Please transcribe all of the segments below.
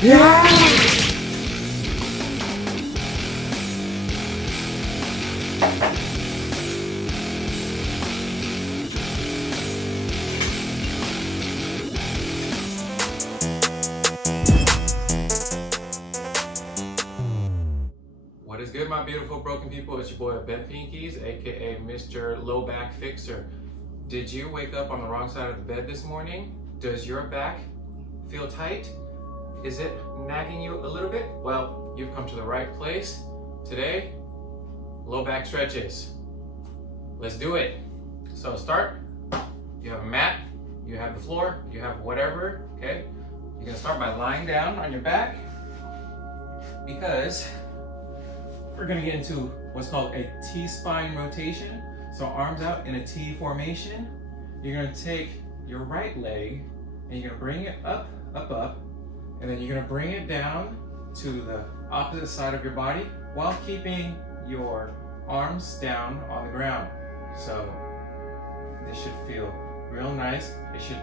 Yeah! What is good, my beautiful broken people? It's your boy Bentpinkeez, aka Mr. Low Back Fixer. Did you wake up on the wrong side of the bed this morning? Does your back feel tight? Is it nagging you a little bit? Well, you've come to the right place. Today, low back stretches. Let's do it. So start, you have a mat, you have the floor, you have whatever, okay? You're gonna start by lying down on your back because we're gonna get into what's called a T-spine rotation. So arms out in a T formation. You're gonna take your right leg and you're gonna bring it up, up, up, and then you're gonna bring it down to the opposite side of your body while keeping your arms down on the ground. So this should feel real nice. It should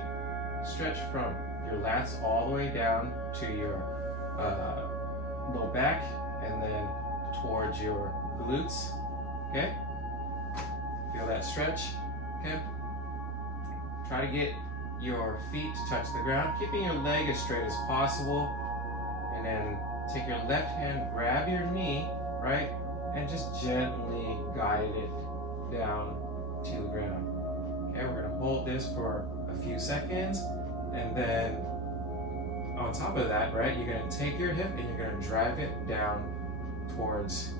stretch from your lats all the way down to your low back and then towards your glutes, okay? Feel that stretch, okay? Try to get your feet to touch the ground, keeping your leg as straight as possible, and then take your left hand, grab your knee, right? And just gently guide it down to the ground. Okay, we're gonna hold this for a few seconds, and then on top of that, right, you're gonna take your hip and you're gonna drive it down towards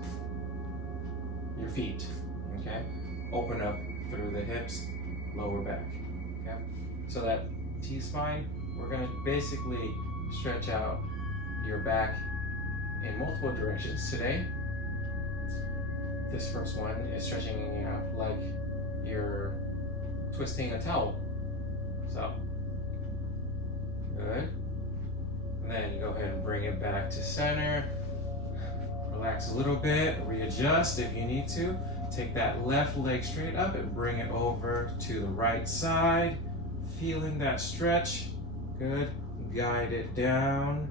your feet, okay? Open up through the hips, lower back, okay? So that T-spine, we're gonna basically stretch out your back in multiple directions today. This first one is stretching out like you're twisting a towel. So, good. And then you go ahead and bring it back to center. Relax a little bit, readjust if you need to. Take that left leg straight up and bring it over to the right side. Feeling that stretch, good. Guide it down,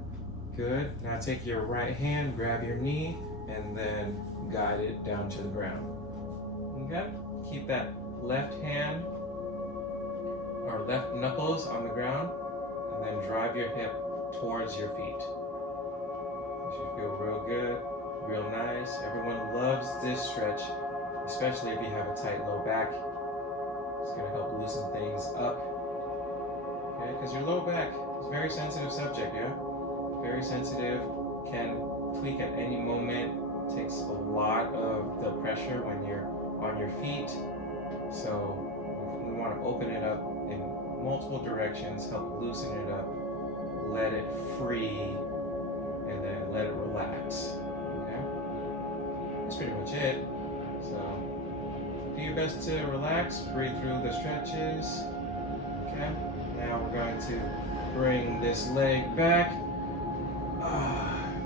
good. Now take your right hand, grab your knee, and then guide it down to the ground. Okay? Keep that left hand or left knuckles on the ground, and then drive your hip towards your feet. It should feel real good. Real nice. Everyone loves this stretch, especially if you have a tight low back. It's going to help loosen things up. Okay, because your low back is a very sensitive subject, yeah? Very sensitive, can tweak at any moment, takes a lot of the pressure when you're on your feet. So we want to open it up in multiple directions, help loosen it up, let it free, and then let it relax. That's pretty much it. So do your best to relax, breathe through the stretches. Okay, now we're going to bring this leg back.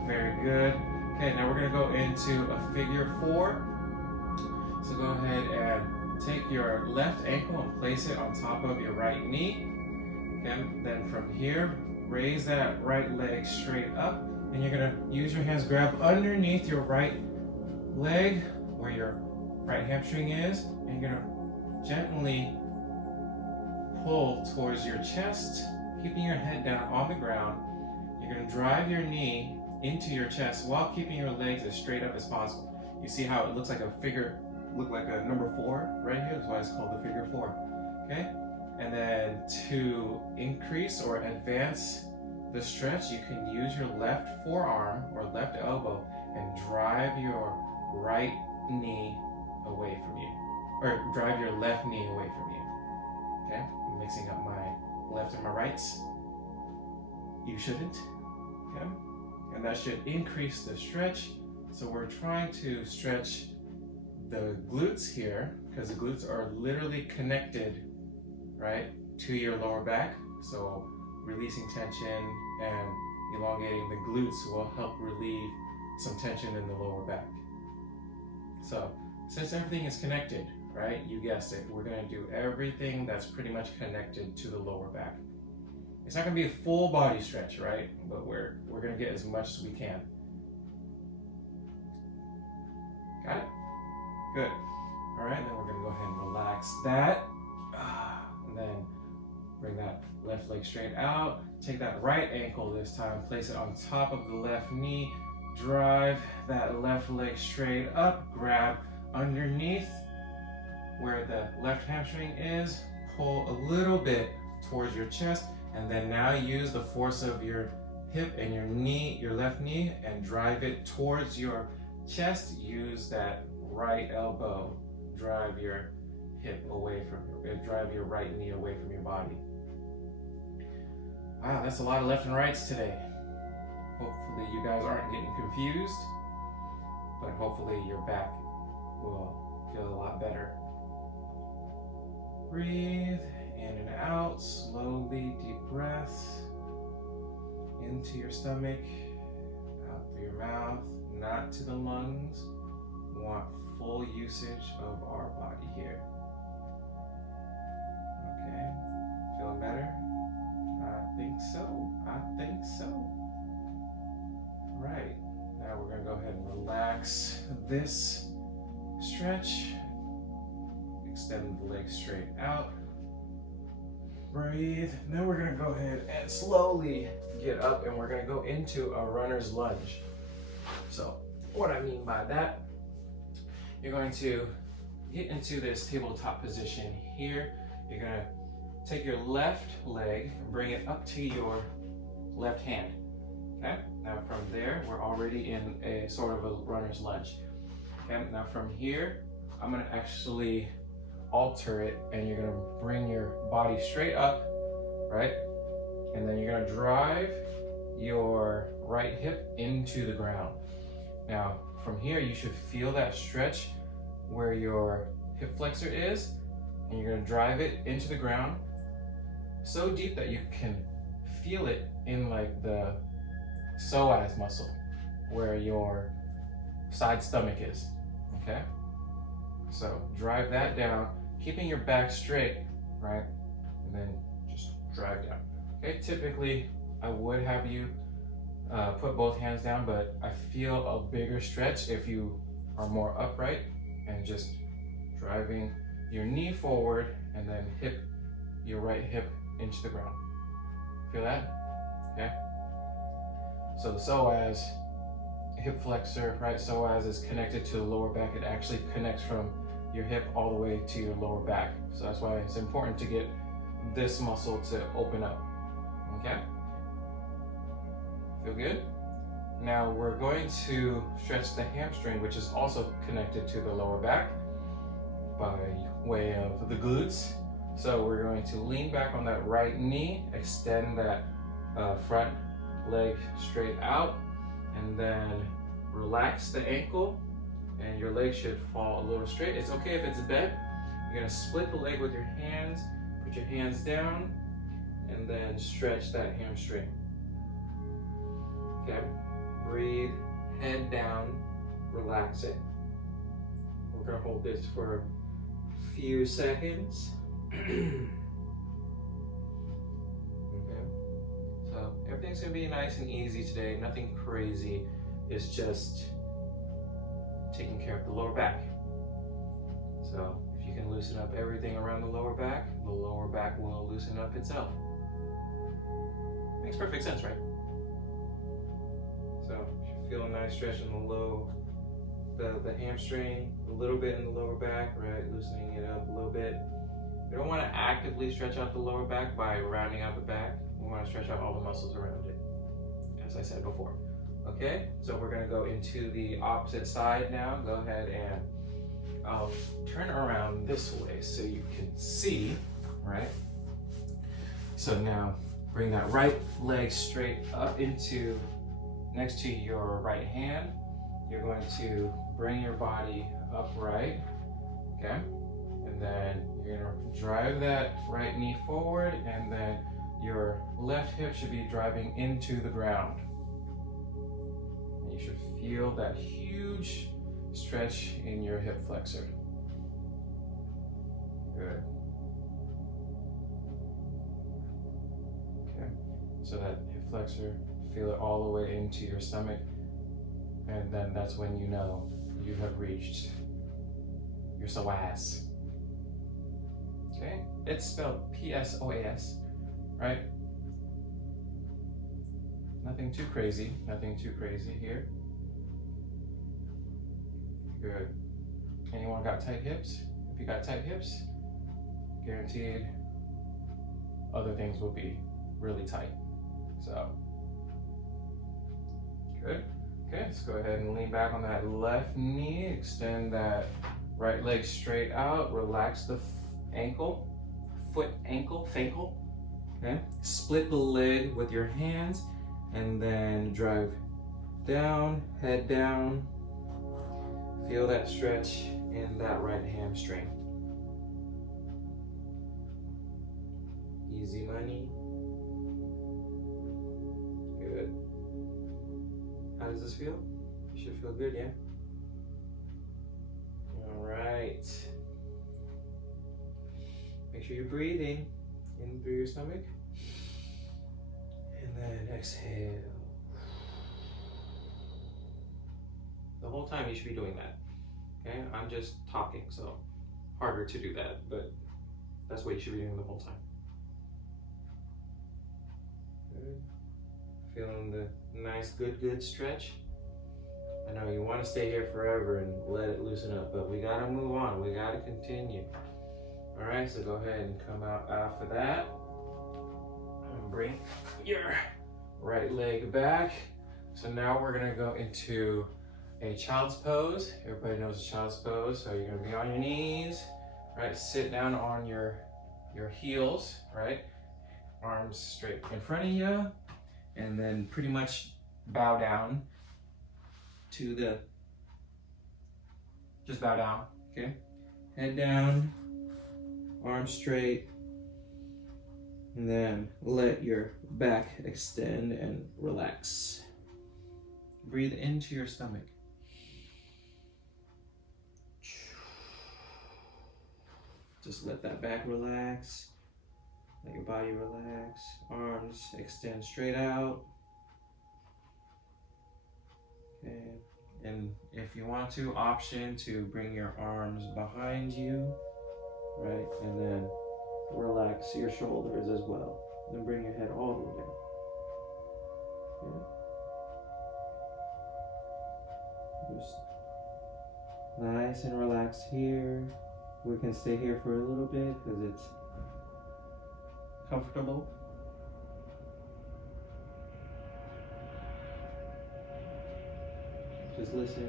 Very good. Okay, now we're going to go into a figure 4. So go ahead and take your left ankle and place it on top of your right knee. Okay, then from here, raise that right leg straight up, and you're going to use your hands, grab underneath your right leg where your right hamstring is, and you're gonna gently pull towards your chest, keeping your head down on the ground. You're gonna drive your knee into your chest while keeping your legs as straight up as possible. You see how it looks like a figure, look like a number 4 right here? That's why it's called the figure 4. Okay? And then to increase or advance the stretch, you can use your left forearm or left elbow and drive your right knee away from you, or drive your left knee away from you. Okay, I'm mixing up my left and my rights. You shouldn't. Okay, and that should increase the stretch. So we're trying to stretch the glutes here because the glutes are literally connected, right, to your lower back. So releasing tension and elongating the glutes will help relieve some tension in the lower back. So since everything is connected, right, you guessed it, we're going to do everything that's pretty much connected to the lower back. It's not gonna be a full body stretch, right? But we're gonna get as much as we can. Got it? Good. All right, then we're gonna go ahead and relax that. And then bring that left leg straight out. Take that right ankle this time, place it on top of the left knee. Drive that left leg straight up. Grab underneath where the left hamstring is. Pull a little bit towards your chest. And then now use the force of your hip and your knee, your left knee, and drive it towards your chest. Use that right elbow. Drive your hip away from drive your right knee away from your body. Wow, that's a lot of left and rights today. Hopefully you guys aren't getting confused, but hopefully your back will feel a lot better. Breathe in and out, slowly, deep breaths into your stomach, out through your mouth, not to the lungs. We want full usage of our body here. Okay, feeling better? I think so. I think so. Right, now we're gonna go ahead and relax this stretch. Extend the legs straight out. Breathe. Then we're gonna go ahead and slowly get up and we're gonna go into a runner's lunge. So what I mean by that, you're going to get into this tabletop position here. You're gonna take your left leg and bring it up to your left hand. Okay, now from there, we're already in a sort of a runner's lunge. Okay, now from here, I'm gonna actually alter it and you're gonna bring your body straight up, right? And then you're gonna drive your right hip into the ground. Now, from here, you should feel that stretch where your hip flexor is, and you're gonna drive it into the ground so deep that you can feel it in like the psoas muscle where your side stomach is, okay? So drive that down, keeping your back straight, right? And then just drive down. Okay, typically I would have you put both hands down, but I feel a bigger stretch if you are more upright and just driving your knee forward and then your right hip into the ground. Feel that? Okay. So the psoas, hip flexor, right? Psoas is connected to the lower back. It actually connects from your hip all the way to your lower back. So that's why it's important to get this muscle to open up. Okay? Feel good? Now we're going to stretch the hamstring, which is also connected to the lower back by way of the glutes. So we're going to lean back on that right knee, extend that front leg straight out, and then relax the ankle, and your leg should fall a little straight. It's okay if it's bent. You're gonna split the leg with your hands, put your hands down, and then stretch that hamstring. Okay, breathe, head down, relax it. We're gonna hold this for a few seconds. Okay, so everything's gonna be nice and easy today, nothing crazy. It's just taking care of the lower back. So if you can loosen up everything around the lower back will loosen up itself. Makes perfect sense, right? So you should feel a nice stretch in the hamstring, a little bit in the lower back, right? Loosening it up a little bit. We don't want to actively stretch out the lower back by rounding out the back. We want to stretch out all the muscles around it, as I said before. Okay, so we're gonna go into the opposite side now. Go ahead and I'll turn around this way so you can see, right? So now bring that right leg straight up into next to your right hand. You're going to bring your body upright, okay? And then you're gonna drive that right knee forward, and then your left hip should be driving into the ground. You should feel that huge stretch in your hip flexor. Good. Okay. So that hip flexor, feel it all the way into your stomach. And then that's when you know you have reached your psoas. Okay, it's spelled P-S-O-A-S, right? Nothing too crazy here. Good. Anyone got tight hips? If you got tight hips, guaranteed other things will be really tight. So, good. Okay, let's go ahead and lean back on that left knee, extend that right leg straight out, relax the ankle, foot, ankle, fankle. Okay, split the leg with your hands and then drive down, head down. Feel that stretch in that right hamstring. Easy money. Good. How does this feel? Should feel good, yeah? All right. Make sure you're breathing in through your stomach. And then exhale. The whole time you should be doing that. Okay? I'm just talking, so harder to do that, but that's what you should be doing the whole time. Good. Feeling the nice, good stretch. I know you want to stay here forever and let it loosen up, but we gotta move on. We gotta continue. All right, so go ahead and come out after that. And bring your right leg back. So now we're gonna go into a child's pose. Everybody knows a child's pose. So you're gonna be on your knees, right? Sit down on your heels, right? Arms straight in front of you. And then pretty much bow down to the, just bow down, okay? Head down, arms straight, and then let your back extend and relax. Breathe into your stomach. Just let that back relax. Let your body relax. Arms extend straight out. Okay. And if you want to, option to bring your arms behind you, right? And then relax your shoulders as well. Then bring your head all the way down. Yeah. Just nice and relaxed here. We can stay here for a little bit because it's comfortable. Just listen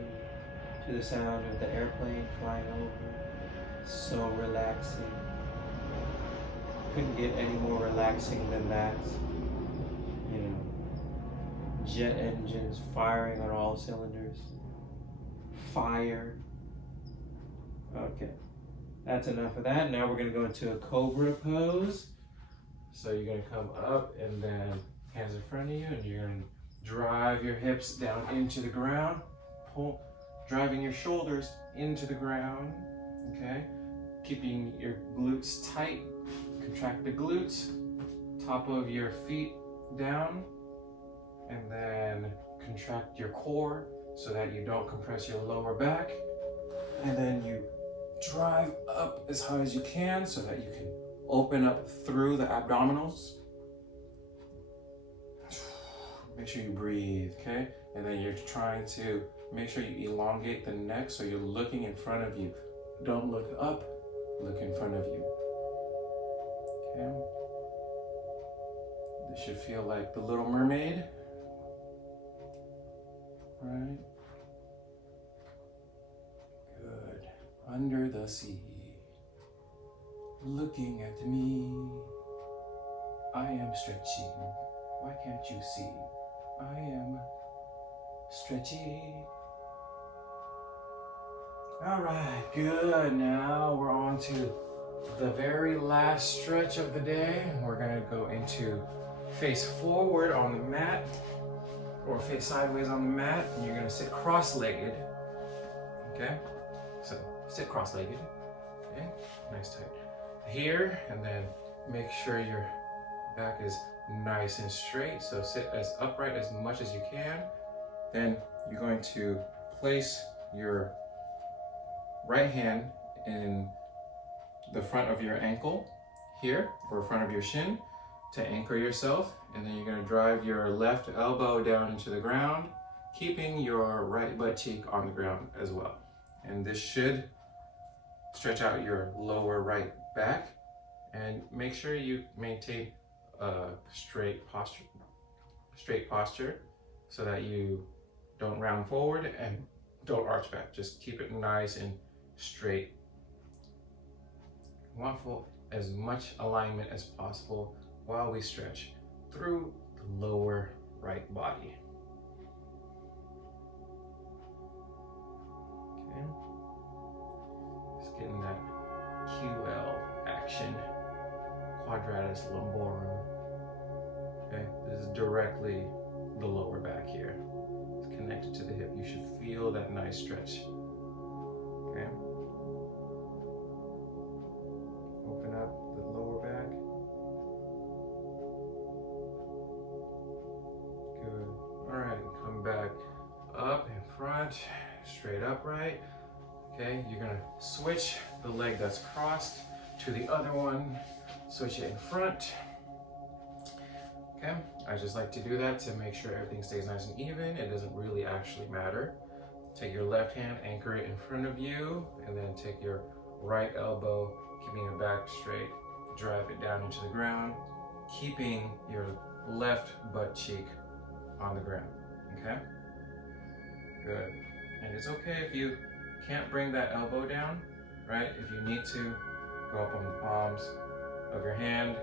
to the sound of the airplane flying over. So relaxing. Couldn't get any more relaxing than that. You know, jet engines firing on all cylinders. Fire. Okay, that's enough of that. Now we're gonna go into a cobra pose. So you're gonna come up and then hands in front of you, and you're gonna drive your hips down into the ground, driving your shoulders into the ground, okay? Keeping your glutes tight, contract the glutes, top of your feet down, and then contract your core so that you don't compress your lower back, and then you drive up as high as you can so that you can open up through the abdominals. Make sure you breathe, okay? And then you're trying to make sure you elongate the neck so you're looking in front of you. Don't look up, look in front of you. Okay? This should feel like the Little Mermaid. Right? Good. Under the sea. Looking at me, I am stretching. Why can't you see? I am stretchy. All right, good. Now we're on to the very last stretch of the day. We're gonna go into face forward on the mat or face sideways on the mat, and you're gonna sit cross-legged. Okay, so sit cross-legged. Okay, nice tight here, and then make sure your back is nice and straight. So sit as upright as much as you can. Then you're going to place your right hand in the front of your ankle here, or front of your shin, to anchor yourself. And then you're going to drive your left elbow down into the ground, keeping your right butt cheek on the ground as well. And this should stretch out your lower right back, and make sure you maintain a straight posture so that you don't round forward and don't arch back. Just keep it nice and straight. You want for as much alignment as possible while we stretch through the lower right body. Okay. Just getting that QL action, quadratus lumborum. Okay, this is directly the lower back here. It's connected to the hip. You should feel that nice stretch. Okay. Open up the lower back. Good. All right, come back up in front, straight upright. Okay, you're gonna switch the leg that's crossed to the other one. Switch it in front. Okay, I just like to do that to make sure everything stays nice and even. It doesn't really actually matter. Take your left hand, anchor it in front of you, and then take your right elbow, keeping your back straight, drive it down into the ground, keeping your left butt cheek on the ground. Okay? Good. And it's okay if you can't bring that elbow down, right? If you need to, go up on the palms of your hand,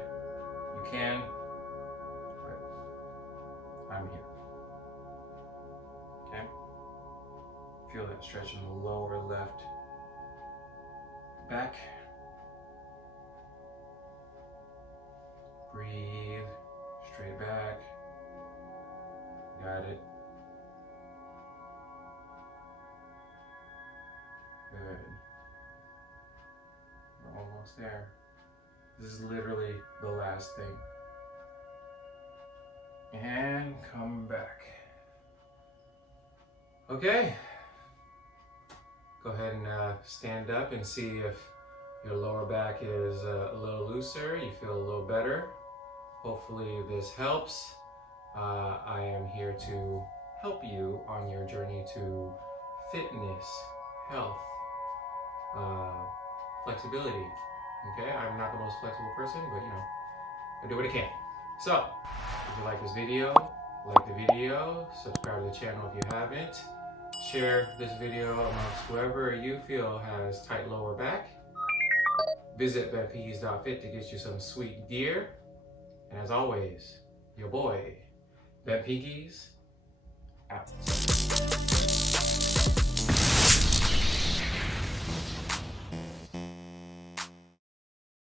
you can. I'm here. Okay? Feel that stretch in the lower left back. Breathe, straight back. Got it. Good. We're almost there. This is literally the last thing. And come back. Okay. Go ahead and stand up and see if your lower back is a little looser. You feel a little better. Hopefully this helps. I am here to help you on your journey to fitness, health, flexibility. Okay, I'm not the most flexible person, but you know, I do what I can. So, if you like this video, like the video, subscribe to the channel if you haven't, share this video amongst whoever you feel has tight lower back. Visit Bentpinkeez.fit to get you some sweet gear. And as always, your boy, Bentpinkeez, out.